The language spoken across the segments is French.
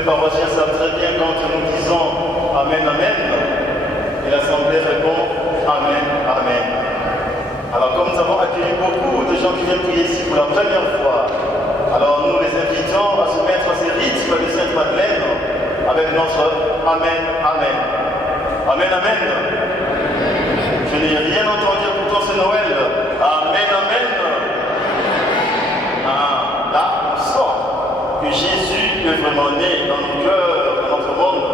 les paroissiens savent très bien quand nous disons Amen, Amen, et l'Assemblée répond Amen, Amen. Alors comme nous avons accueilli beaucoup de gens qui viennent prier ici pour la première fois, alors nous les invitons à se mettre à ces rythmes de Sainte-Madeleine avec notre Amen, Amen. Amen, Amen. Je n'ai rien entendu, pourtant c'est Noël. Amen, Amen. Ah, là, on sent que Jésus est vraiment né dans nos cœurs, dans notre monde.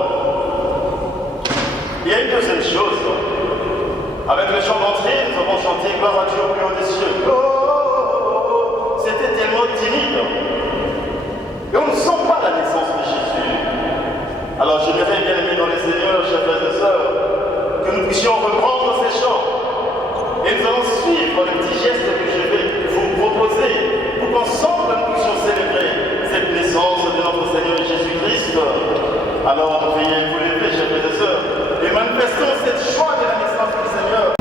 Il y a une deuxième chose. Avec le chant d'entrée, nous avons chanté Gloire à Dieu au plus haut des cieux. Oh, oh, oh, c'était tellement timide. Et on ne sent pas la naissance de Jésus. Alors j'aimerais bien aimer dans les Seigneurs, chers frères et sœurs, que nous puissions reprendre ces chants. Et nous allons suivre le petit geste que je vais vous proposer pour qu'ensemble nous puissions célébrer cette naissance de notre Seigneur Jésus-Christ. Alors veuillez vous lever, chers frères et sœurs, et manifestons cette joie de la naissance du Seigneur.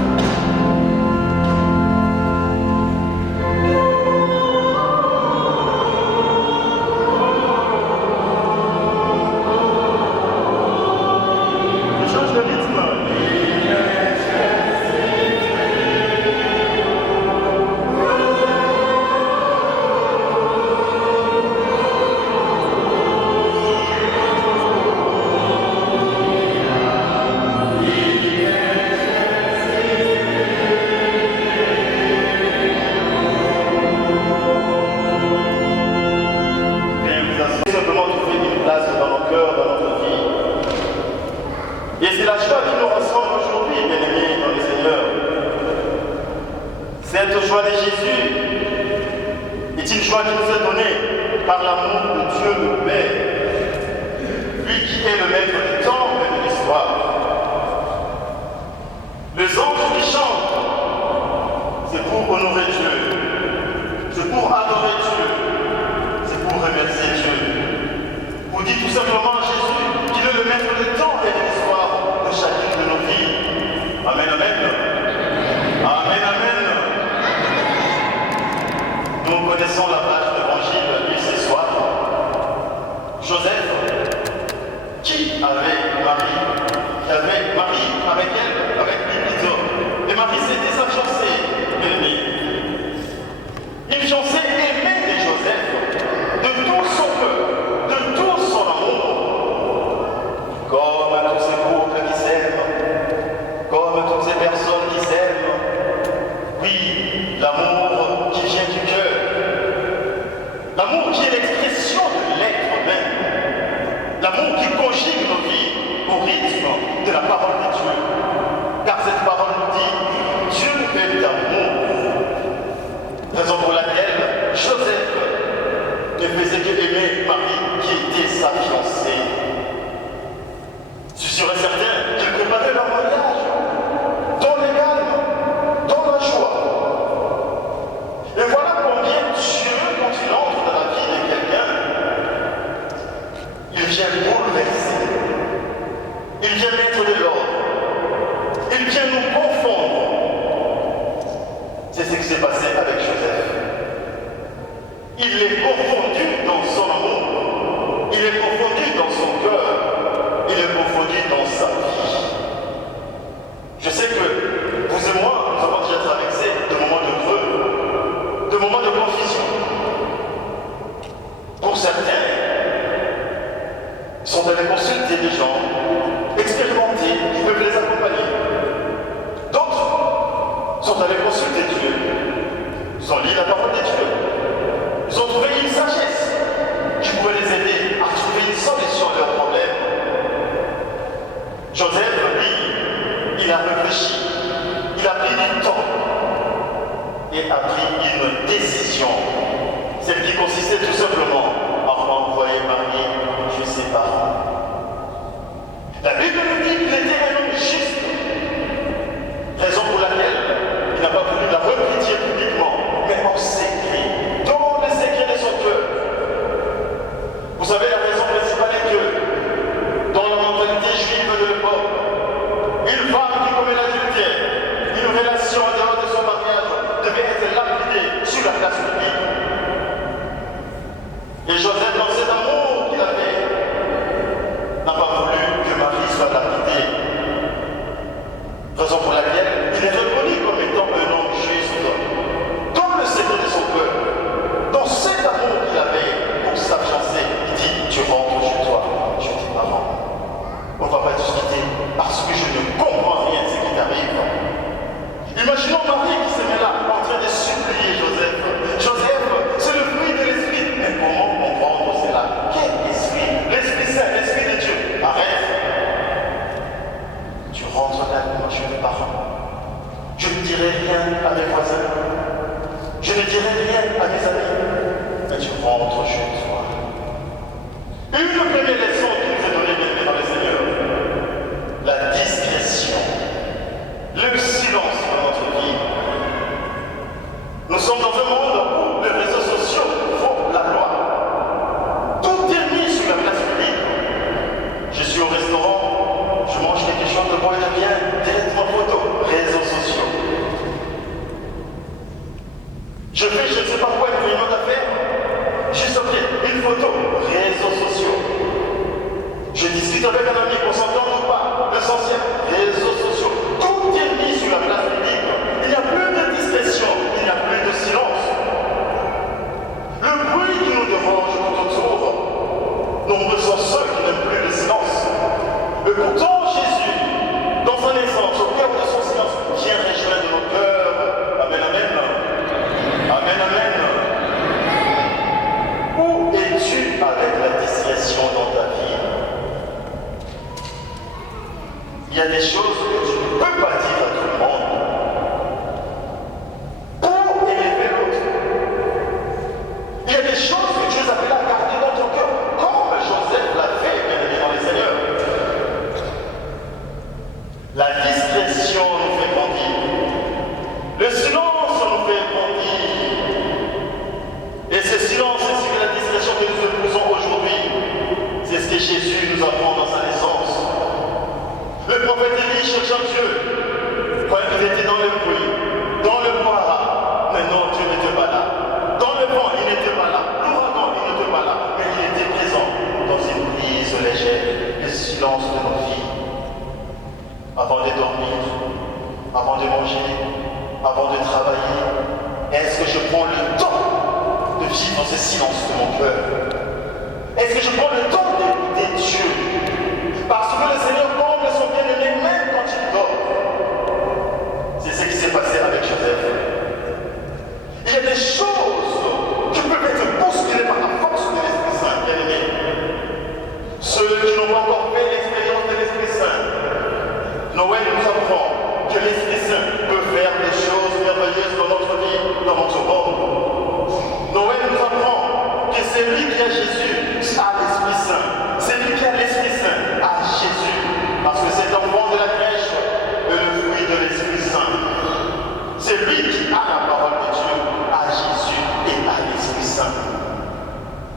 Devait être lapidée sur la place publique. dirai rien à mes voisins. Je ne dirai rien à mes amis. Mais tu rentres chez toi. Une première leçon qui nous est donnée bien dans le Seigneur, la discrétion, le silence dans notre vie. Nous sommes dans un monde où les réseaux sociaux font la loi. Tout est mis sur la place publique. Je suis au restaurant, je mange quelque chose de bon et de bien, directement photo, réseaux sociaux. Je fais je ne sais pas quoi une réunion d'affaires, juste ok, une photo, réseaux sociaux. Je discute avec un ami, qu'on s'entende ou pas, l'essentiel, réseaux sociaux. Tout est mis sur la place publique. Il n'y a plus de discrétion, il n'y a plus de silence. Le bruit qui nous dérange tout autour, nombreux sont ceux qui n'aiment plus le silence. Et pourtant, Jésus, dans sa naissance, au cœur de son silence, vient rejoindre nos cœurs. Amen, amen. Amen, amen. Où es-tu avec la discrétion dans ta vie? Il y a des choses que tu ne peux pas dire à tout le monde pour élever l'autre. Il y a des choses que tu es appelé à garder dans ton cœur, comme Joseph l'a fait, bien aimé dans les Seigneurs. La discrétion nous fait grandir. Le silence nous fait grandir. Et ce silence ainsi que la discrétion que nous épousons aujourd'hui, c'est ce que Jésus nous apprend dans sa naissance. Le prophète Élie cherchant Dieu, quand il était dans le bruit, dans le bois, mais non, Dieu n'était pas là. Dans le vent, il n'était pas là. L'ouragan, il n'était pas là. Mais il était présent dans une brise légère, le silence de nos vies. Avant de dormir, avant de manger, avant de travailler, est-ce que je prends le temps de vivre ce silence de mon cœur? Est-ce que je prends le temps d'écouter Dieu? Parce que le Seigneur comble son bien-aimé même quand il dort. C'est ce qui s'est passé avec Joseph. Il y a des choses qui peuvent être bousculées par la force de l'Esprit Saint, bien-aimé. Ceux qui n'ont pas encore fait l'expérience de l'Esprit Saint, Noël nous apprend que l'Esprit Saint peut faire des choses merveilleuses dans notre vie, dans notre monde. Noël nous apprend que c'est lui qui a Jésus, a l'Esprit Saint. C'est lui qui a l'Esprit Saint, a Jésus. Parce que cet enfant de la crèche est le fruit de l'Esprit Saint. C'est lui qui a la parole de Dieu, a Jésus et a l'Esprit Saint.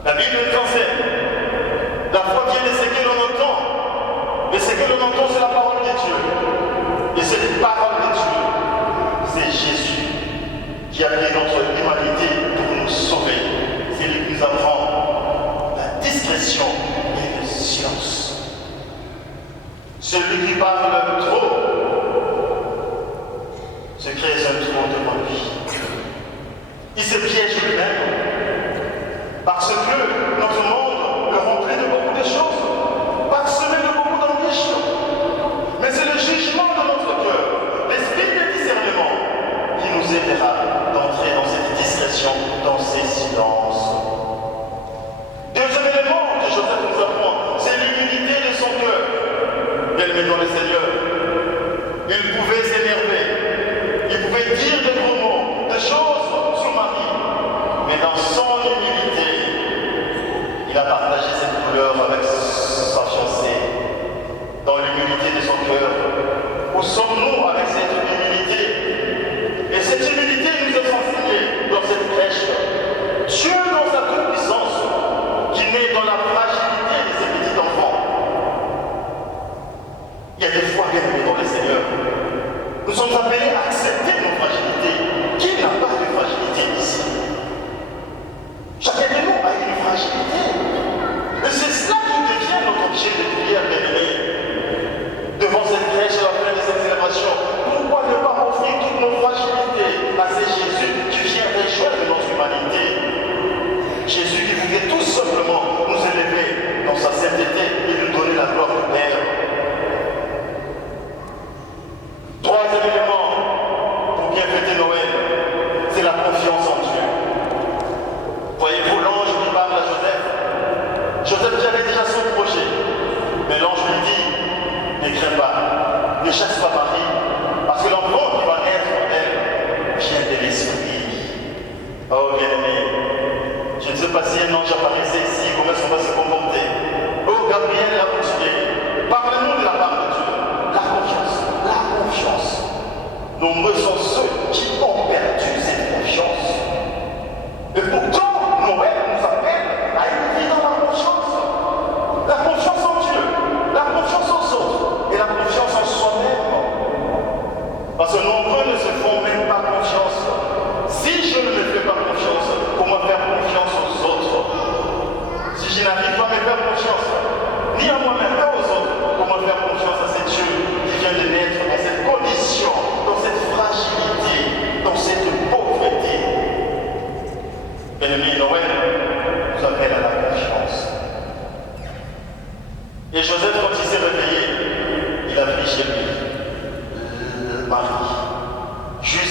La Bible nous enseigne. La foi vient de ce que l'on entend. Et ce que l'on entend, c'est la parole de Dieu. Et cette parole de Dieu, c'est Jésus qui a pris notre humanité pour nous sauver. C'est lui qui nous apprend la discrétion et le silence. Celui qui parle trop se crée un trou devant lui. Il se piège lui-même parce que notre monde le remplit de beaucoup de choses, parsemé de beaucoup d'ambitions. Mais c'est le jugement de notre cœur, l'esprit de discernement, qui nous aidera d'entrer dans cette discrétion, dans ces silences. Deuxième élément que Joseph nous apprend, c'est l'humilité de son cœur. Bien-aimé dans le Seigneur, il pouvait s'énerver, il pouvait dire des gros mots, des choses sur Marie, mais dans son humilité, il a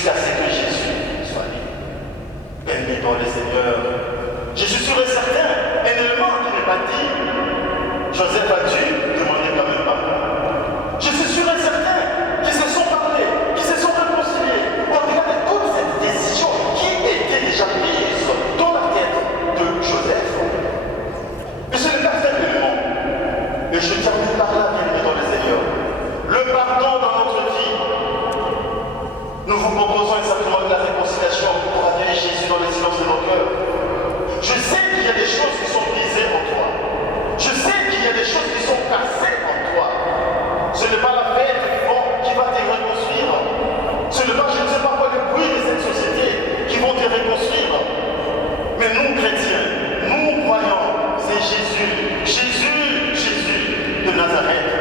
jusqu'à ce que Jésus soit libre. Bien-aimé dans le Seigneur, je suis sûr et certain, un élément qui n'est pas dit, Joseph a dû demander quand même pardon. Je suis sûr et certain qu'ils se sont parlé, qu'ils se sont réconciliés, au-delà de toute cette décision qui était déjà prise dans la tête de Joseph. Et c'est le quatrième élément. Et je termine par là, bien-aimé dans le Seigneur. Le pardon dans notre vie. Nous vous proposons exactement de la réconciliation pour accueillir Jésus dans le silence de nos cœurs. Je sais qu'il y a des choses qui sont brisées en toi. Je sais qu'il y a des choses qui sont cassées en toi. Ce n'est pas la fête qui va te reconstruire. Ce n'est pas, je ne sais pas quoi, le bruit de cette société qui vont te reconstruire. Mais nous, chrétiens, nous croyons, c'est Jésus, Jésus de Nazareth.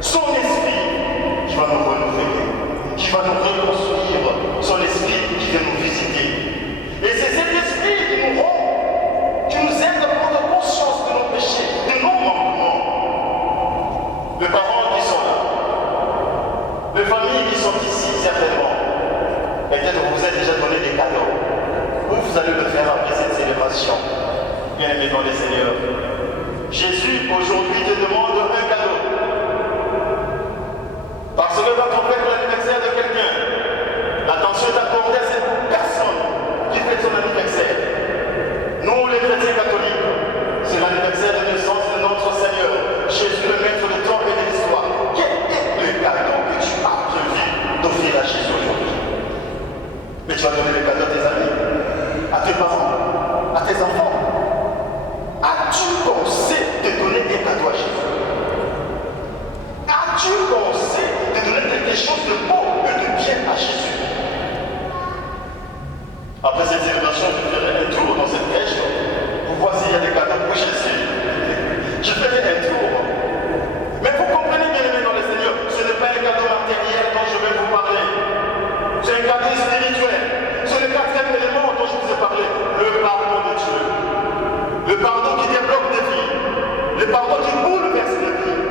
Son esprit qui va nous renouveler, qui va nous reconstruire, son esprit qui vient nous visiter. Et c'est cet esprit qui nous rend, qui nous aide à prendre conscience de nos péchés, de nos manquements. Les parents qui sont là, les familles qui sont ici, certainement, peut-être vous vous êtes déjà donné des cadeaux. Ou vous allez le faire après cette célébration. Bien-aimés dans les Seigneurs, Jésus aujourd'hui te demande un cadeau. Parce que quand on fête l'anniversaire de quelqu'un, l'attention est accordée à cette personne qui fête son anniversaire. Nous, les chrétiens catholiques, c'est l'anniversaire de naissance de notre Seigneur, Jésus, le maître de temps et de l'histoire. Quel est le cadeau que tu as prévu d'offrir à Jésus aujourd'hui? Mais tu vas donner le cadeau à tes amis, à tes parents, à tes enfants. As-tu pensé de donner un cadeau à Jésus? As-tu pensé de donner quelque chose de beau et de bien à Jésus? Après cette célébration, je ferai un tour dans cette crèche pour voir s'il y a des cadeaux pour Jésus. Je ferai un tour. Mais vous comprenez, bien aimé dans le Seigneur, ce n'est pas un cadeau matériel dont je vais vous parler. C'est un cadeau spirituel. C'est le quatrième élément dont je vous ai parlé. Le pardon de Dieu. Le pardon qui débloque des vies. Le pardon qui bouleverse des vies.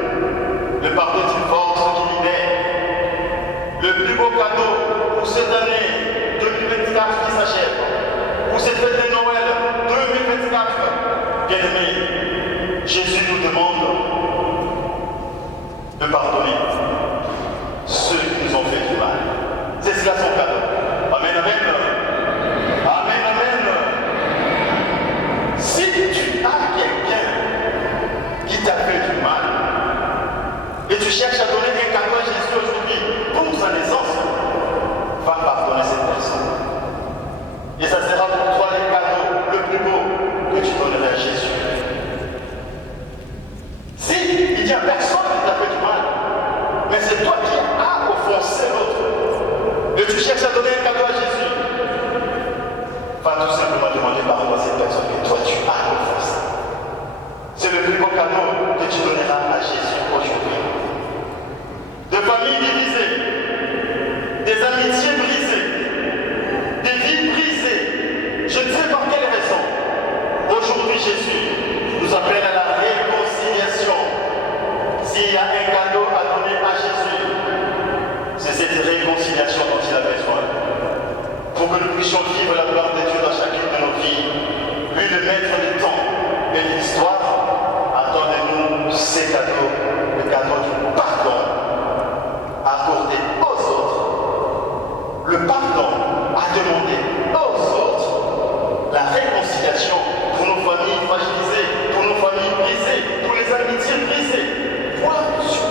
Le pardon qui force, qui libère. Le plus beau cadeau pour cette année 2024 qui s'achève, pour cette fête de Noël 2024, bien-aimés, Jésus nous demande de pardonner ceux qui nous ont fait du mal. C'est cela son cadeau. Amen, amen. Amen, amen. Si tu as quelqu'un qui t'a fait du mal et tu cherches à donner un cadeau à Jésus aujourd'hui pour sa naissance, va pardonner cette personne. Et ça sera pour toi le cadeau le plus beau que tu donnerais à Jésus. Si il n'y a personne qui t'a fait du mal, mais c'est toi qui as offensé l'autre, et tu cherches à donner un cadeau à Jésus, va tout simplement demander pardon à cette personne que toi tu as offensé. C'est le plus beau cadeau que tu donneras à Jésus aujourd'hui. De familles divisées, des amitiés brisées, des vies brisées, je ne sais par quelle raison. Aujourd'hui, Jésus nous appelle à la réconciliation. S'il y a un cadeau à donner à Jésus, c'est cette réconciliation dont il a besoin. Pour que nous puissions vivre la gloire de Dieu dans chacune de nos vies. Lui, le maître du temps et de l'histoire, attendez-nous ces cadeaux, le cadeau du pardon accordé aux autres, le pardon à demander aux autres, la réconciliation pour nos familles fragilisées, pour nos familles brisées, pour les amitiés brisées, pour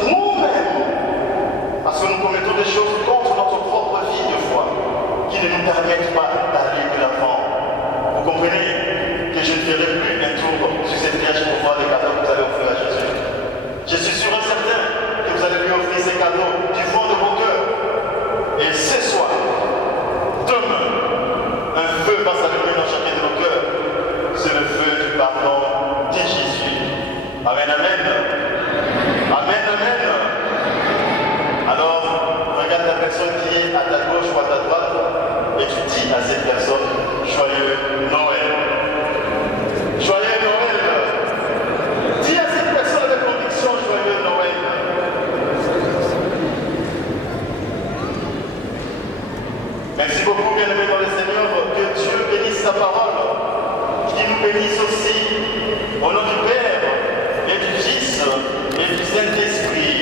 nous-mêmes, parce que nous commettons des choses contre notre propre vie de foi qui ne nous permettent pas d'aller de l'avant. Vous comprenez que je ne ferai plus un tour sur cette crèche pour voir les cadeaux que vous allez offrir à Jésus. Je suis sûr et certain que vous allez lui offrir ces cadeaux du fond de vos cœurs. Et ce soir, demain, un feu va s'allumer dans chacun de nos cœurs. C'est le feu du pardon de Jésus. Amen, amen. Amen, amen. Alors, regarde la personne qui est à ta gauche ou à ta droite et tu dis à cette Merci beaucoup, bien-aimés dans le Seigneur, que Dieu bénisse sa parole, qu'il nous bénisse aussi au nom du Père et du Fils et du Saint-Esprit.